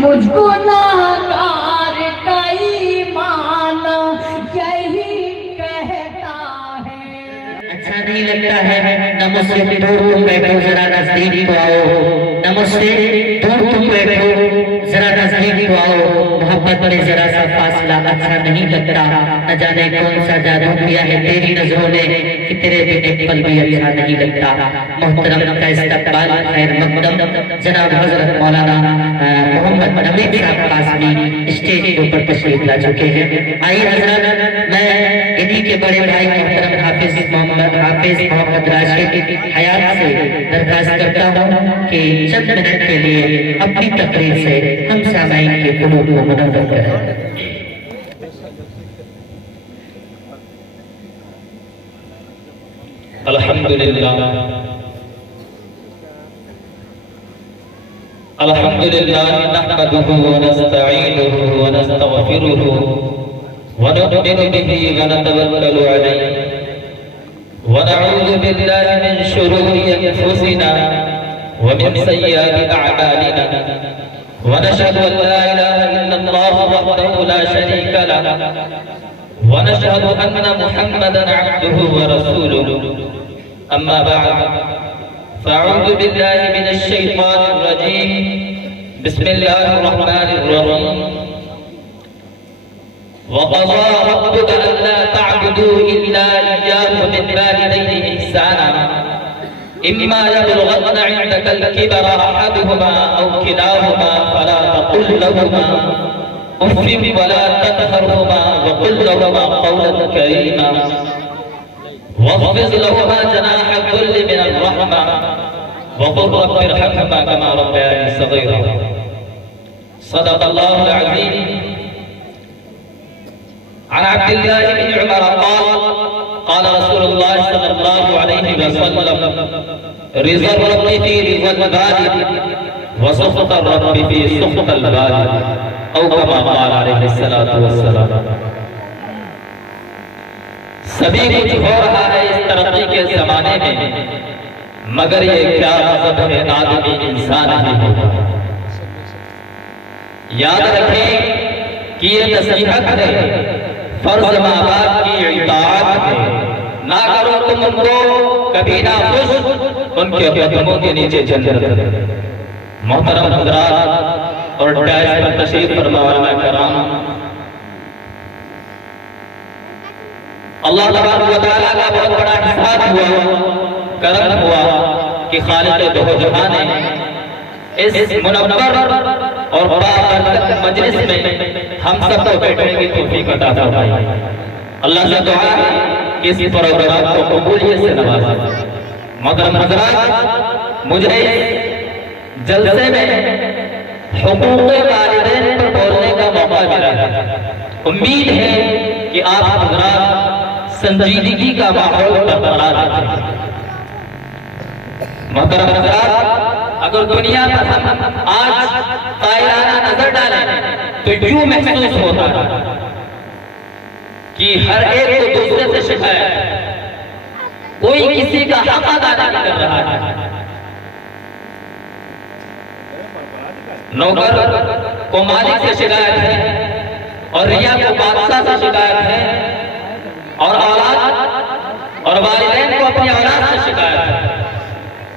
मुझको नाकार का ईमान यही कहता है। अच्छा नहीं लगता है न मुझसे दूर तुम बैठो जरा नजदीक तो आओ, न मुझसे दूर तुम बैठो जरा नजदीक तो आओ। मोहब्बत में जरा सा फासला अच्छा नहीं लगता। न जाने कौन सा जादू किया है तेरी नजरों ने कि तेरे बिन एक पल भी अच्छा नहीं लगता। मोहतरम का इस्तकबाल खैर मकदम जनाब हजरत मौलाना मोहम्मद नबी साहब कासमी स्टेज के ऊपर तशरीफ ला चुके हैं। आइए हजरत, मैं इन्हीं के बड़े भाई मोहतरम हाफिज मोहम्मद राशिद हयात से दरखास्त करता हूँ कि चंद मिनट के लिए अपनी तकरीर से हम सामाईन के कुलूब को मुनव्वर करें। अल्हम्दुलिल्लाह नहमदुहु व नस्तईनुहु व नस्तगफिरुहु व नु'मिनु बिही व नतवक्कलु अलैहि व नऊज़ु बिल्लाहि मिन शुरूरि अनफुसिना व मिन सय्यिआति अअमालिना व नशहदु अन ला इलाहा इल्लल्लाह वहदहु ला शरीका लहु व नशहदु अन्ना मुहम्मदन अब्दुहु व रसूलुहु। अम्मा बअद फ़अऊज़ु बिल्लाहि मिनश शैतानिर रजीम। बिस्मिल्लाहिर रहमानिर रहीम। वक़ज़ा रब्बुका अल्ला तअबुदू इल्ला इय्याहु व बिल-वालिदैनि इहसाना इम्मा यबलुगन्ना इंदकल किबरा अहदुहुमा औ किलाहुमा फला तक़ुल लहुमा उफ़्फ़िन वला तन्हरहुमा व क़ुल लहुमा क़ौलन करीमा वख़्फ़िज़ लहुमा जनाह अज़्ज़ुल्लि मिनर रहमा वक़ुल रब्बि इरहमहुमा कमा रब्बयानी सग़ीरा। सदक़ल्लाहुल अज़ीम। अन अब्दिल्लाहि बिन उमर क़ाल रसूलुल्लाह सल्लल्लाहु अलैहि वसल्लम रिज़ा रब्बि फ़ी रिज़ल वालिद व सख़त रब्बि फ़ी सख़तिल वालिद औ कमा क़ाल अलैहि सलातु वस्सलाम। सभी कुछ हो रहा है इस तरक्की के जमाने में, मगर ये क्या मज़हब है आदमी इंसान ही होगा। याद रखें कि ये नसीहत है, फर्ज माँ बाप की इताअत है। ना करो तुम उनको, कभी ना खुश उनके कदमों के नीचे जन्नत। मोहतरम हज़रात और डायस पर तशरीफ फरमा उलमा कराम, अल्लाह तबारक व तआला का बहुत बड़ा इहसान हुआ, करम हुआ कि खालिक़ दो जहान ने इस मुनव्वर और बाबरकत मजलिस में हम सबको बैठने की तौफीक अता फरमाई। अल्लाह से दुआ है कि इस प्रोग्राम को कबूलियत से नवाज़े। मोहतरम हज़रात, मुझे जलसे में हुकूक़े वालिदैन पर बोलने का मौका मिला है। उम्मीद है कि आप हज़रात संजीदगी का माहौल बरकरार रखें। मोहतरम हज़रात, अगर दुनिया पर हम आज कायराना नजर डालें तो यूं महसूस होता है कि हर एक को दूसरे से शिकायत, कोई किसी का हक अदा नहीं कर रहा है। नौकर को मालिक से शिकायत है और रिया को बादशाह से शिकायत है और औलाद और वालिदैन को अपनी औलाद से शिकायत है।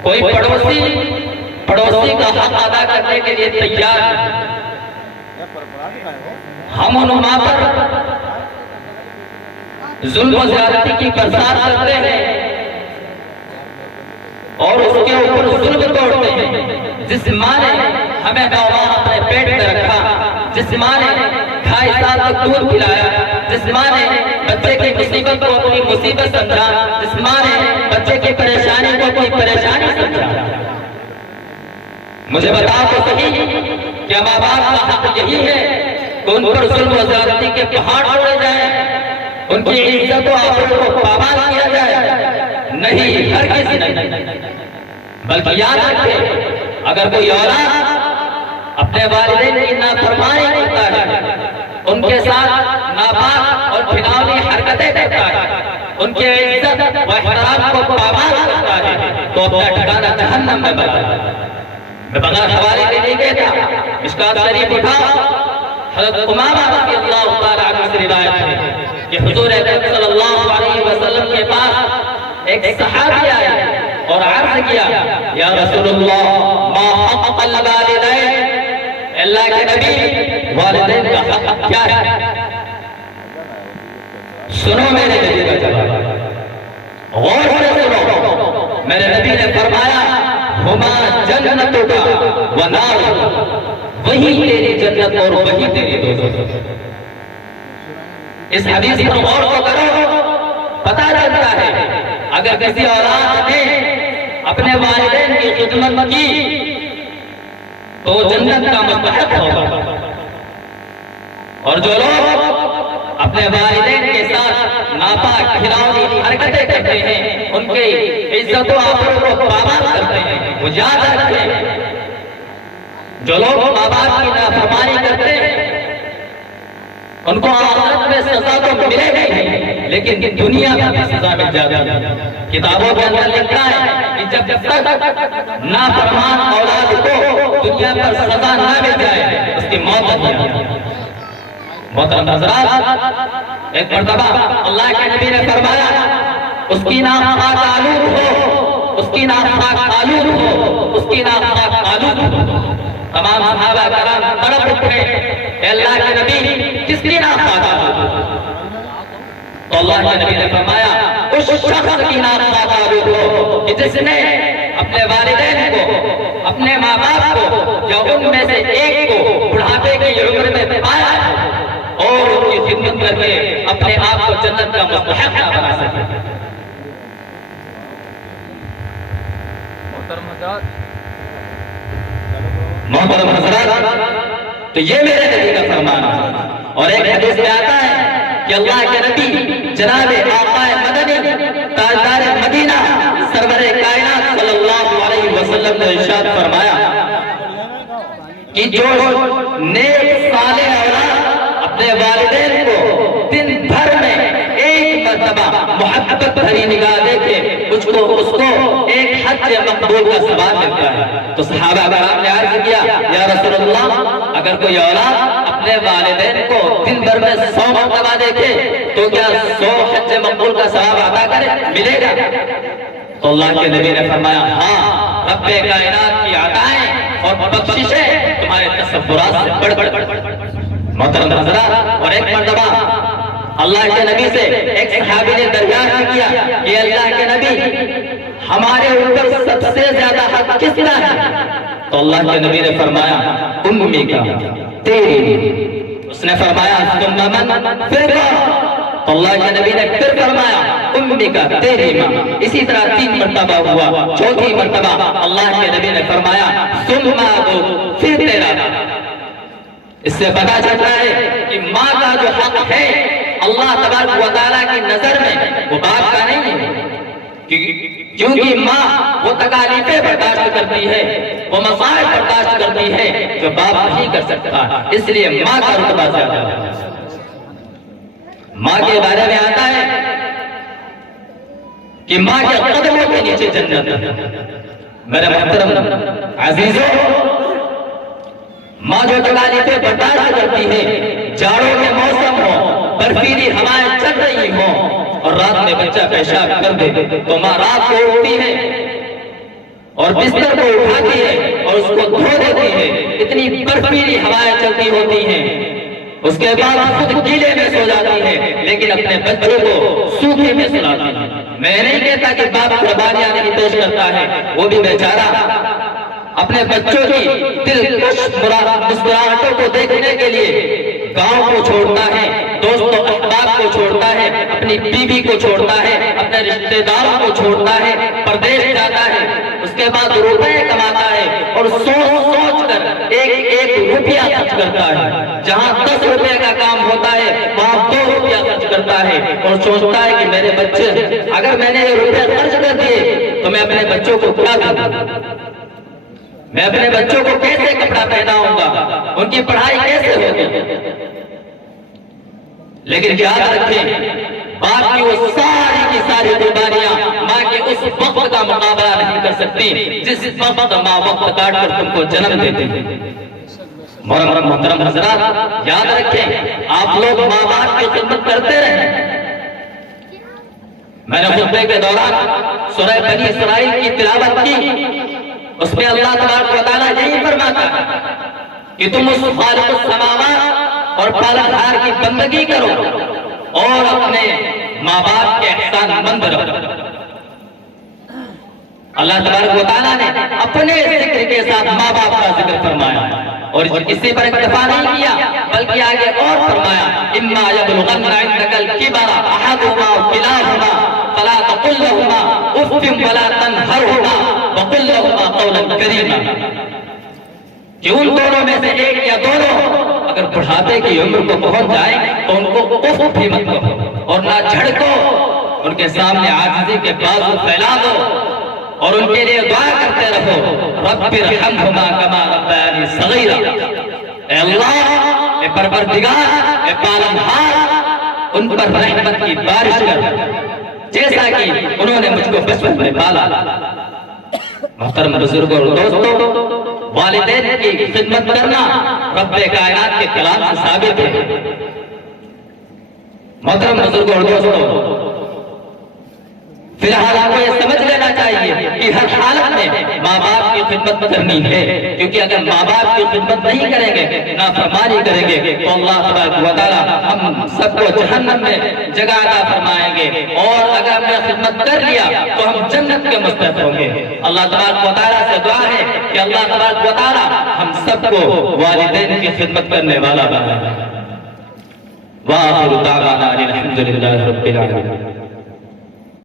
कोई पड़ोसी का हक अदा करने के लिए तैयार है। हम उन माँ पर जुल्म ज़्यादती की बरसात करते हैं और उसके ऊपर जुल्म तोड़ते हैं। जिस माँ ने हमें नौमाह अपने पेट में रखा, जिस माँ ने 2.5 साल तक दूध पिलाया, जिस माँ ने बच्चे की मुसीबत को अपनी मुसीबत समझा, जिस माँ ने बच्चे की परेशानी को अपनी परेशानी समझा, मुझे बताओ तो सही, क्या माँ बाप का हक यही है कि उन पर जुल्म व ज़्यादती के पहाड़ तोड़े जाए, उनकी इज्जत व आबरू को पामाल किया जाए? नहीं, हर किसी नहीं। बल्कि याद रखें, अगर कोई औलाद अपने वालिदैन की नाफरमानी करता है, उनके साथ नापाक और घिनौनी हरकतें करता है, उनके इज्जत व एहतराम को पामाल करता है, तो अपना ठिकाना जहन्नम में बना। मैं बगैर हवाले के नहीं कहता, मिशकात शरीफ उठा, हज़रत उमामा रज़ियल्लाहु ताला अन्हु से रिवायत है कि हुजूर अकरम सल्लल्लाहु अलैहि वसल्लम के पास एक सहाबी आया और अर्ज किया, या रसूलुल्लाह मा हक़्क़ुल वालिदैन, अल्लाह के नबी वालिदैन का हक क्या है? सुनो मेरे नबी का जवाब, गौर से सुनो। मेरे नबी ने फरमाया, हुमा जन्नतुका व नारुका, वही तेरी जन्नत और वही तेरी दोज़ख। इस हदीस पर गौर तो करो, पता चलता है अगर किसी औलाद ने अपने वालिदैन की खिदमत की तो जन्नत का मुस्तहक होगा, और जो लोग अपने वालिदैन के साथ नापाक खिलावनी हरकतें करते हैं, उनके इज्जत व आबरू को पामाल करते हैं, वो याद रखें, जो लोग माँ बाप की नाफरमानी करते हैं उनको आखिरत में सजा तो मिलेगी ही, लेकिन दुनिया में भी सजा मिल जाती है। किताबों के अंदर लिखा है कि जब तक नाफरमान औलाद को दुनिया पर सजा न मिल जाए उसकी मौत नहीं आती। मोहतरम हज़रात, एक मर्तबा अल्लाह के नबी ने फरमाया, उसकी नाम पाक आलूद हो, उसकी नाम पाक आलूद हो, उसकी नाम पाक आलूद हो। तमाम सहाबा कराम तड़प उठे, अल्लाह के नबी किसकी नाम पाक आलूद हो? तो अल्लाह के नबी ने फरमाया, उस शख्स की नाम पाक आलूद हो कि जिसने अपने वालिदैन को, अपने माँ बाप को या उनमें से एक को बुढ़ापे की उम्र में पाया और उनकी खिदमत करके अपने आप को जन्नत का मुस्तहक बना सके। मोहतरम हज़रात, तो ये मेरे नबी का फरमान है। और एक हदीस में आता है कि अल्लाह के नबी जनाबे आक़ाए मदनी ताजदार मदीना सरवरे कायनात सल्लल्लाहु अलैहि वसल्लम ने इरशाद फरमाया कि जो नेक सालेह औलाद अपने वालिदैन को दिन भर में एक मर्तबा मोहब्बत भरी निगाह देखे, उसको एक हज मकबूल का सवाब मिलता है। तो सहाबा कराम ने अर्ज किया, या रसूलल्लाह, अगर कोई औलाद अपने वालिदैन को दिन भर में 100 मर्तबा देखे तो क्या 100 हज मकबूल का सवाब अदा करे, मिलेगा? तो अल्लाह के नबी ने फरमाया, हाँ, रब्बे कायनात की अताएं और बख्शिशें तुम्हारे तसव्वुरात से बढ़। मोहतरम हज़रात, और एक मर्तबा अल्लाह के नबी से एक सहाबी ने दरियाफ्त किया कि अल्लाह के नबी, हमारे ऊपर सबसे ज्यादा हक किसका है? तो अल्लाह के नबी ने फरमाया, उम्मी का, तेरी। उसने फरमाया, सुम्मा मन, फिर तो अल्लाह के नबी ने फिर फरमाया, उम्मी का, तेरी माँ। इसी तरह 3 मर्तबा हुआ। चौथी मर्तबा अल्लाह के नबी ने फरमाया, सुम्मा अबू, फिर तेरा। इससे पता चलता है कि माँ का जो हक है अल्लाह तबारक व तआला की नजर में वो बाप का नहीं है, क्योंकि माँ वो तकालीफें बर्दाश्त करती है, वो मसाइल बर्दाश्त करती है जो बाप नहीं कर सकता, इसलिए माँ का रुतबा ज्यादा है। माँ के बारे में आता है कि माँ के कदमों के नीचे जन्नत है। मेरे मोहतरम अजीजों, माँ जो तकालीफें बर्दाश्त करती है, जाड़ों के मौसम हो, बर्फीली हवाएं चल रही हो और रात में बच्चा पेशाब कर दे तो माँ रात को उठती है और बिस्तर को उठाती है और उसको धो देती है। इतनी बर्फीली हवाएं चलती होती हैं, उसके बाद खुद गीले में सो जाती है, लेकिन अपने बच्चों को सूखे में सुलाती है। मैं नहीं कहता कि बाप कुर्बानियां नहीं पेश करता है, वो भी बेचारा अपने बच्चों की दिलकश मुस्कुराहटों को देखने के लिए गांव को छोड़ता है, दोस्तों अहबाब को छोड़ता है, अपनी बीवी को छोड़ता है, अपने रिश्तेदारों को छोड़ता है, परदेश जाता है, उसके बाद रुपए कमाता है और सोच कर एक रुपया खर्च करता है। जहां 10 रुपए का काम होता है वहां 2 रुपया खर्च करता है और सोचता है कि मेरे बच्चे, अगर मैंने ये रुपया खर्च कर दिए तो मैं अपने बच्चों को क्या दूंगा, मैं अपने बच्चों को कैसे कपड़ा पहनाऊंगा, उनकी पढ़ाई कैसे होगी। लेकिन याद रखें, बाप की वो सारी की सारी कुर्बानियां माँ के उस वक्त का मुकाबला नहीं कर सकती जिस वक्त माँ वक्त काट कर तुमको जन्म देती है। मोहतरम हजरात, याद रखें, आप लोग माँ बाप की खिदमत करते रहे। मैंने खुतबे के दौरान सूरह बनी इसराइल की तिलावत की, उसमें अल्लाह तबारक व तआला यही फरमाता है कि तुम उस खालिकुस समावात और पालनहार की बंदगी करो और अपने माँ बाप के एहसानमंद रहो। अल्लाह तबारक व तआला ने अपने जिक्र के साथ माँ बाप का जिक्र फरमाया और इसी पर इक्तफा नहीं किया, बल्कि आगे और फरमाया, इम्मा यबलुगन्ना इंदकल किबरा अहदुहुमा अव किलाहुमा फला तकुल लहुमा उफ्फिन वला तनहरहुमा वकुल लहुमा कौलन करीमा। कि उन दोनों में से एक या दोनों अगर बुढ़ापे की उम्र को पहुंच जाए तो उनको उफ भी मत कहो और ना झड़को, उनके सामने आजिज़ी के बाजू फैला दो और उनके लिए दुआ करते रहो, रब्बिरहमहुमा कमा रब्बायानी सगीरा। ऐ अल्लाह, ऐ परवरदिगार, ऐ पालनहार, उन पर रहमत की बारिश कर जैसा कि उन्होंने मुझको बचपन में पाला। मोहतरम बुजुर्गों और दोस्तों, वालिदैन की खिदमत करना रब्बे कायनात के कलाम से साबित है। मोहतरम बुजुर्गों और दोस्तों, फिलहाल आपको ये समझ लेना चाहिए कि हर हालत में माँ बाप की खिदमत करनी है, क्योंकि अगर माँ बाप की खिदमत नहीं करेंगे, नाफरमानी करेंगे, तो अल्लाह तबारक व तआला हम सबको जहन्नम में जगह अता फरमाएंगे और अगर हमने खिदमत कर लिया तो हम जन्नत के मुस्तहिक होंगे। अल्लाह तबारक व तआला से दुआ है कि अल्लाह तबारक व तआला हम सबको वालिदैन की खिदमत करने वाला बनाए। व आखिरु दावाना अनिल हम्दुलिल्लाहि रब्बिल आलमीन।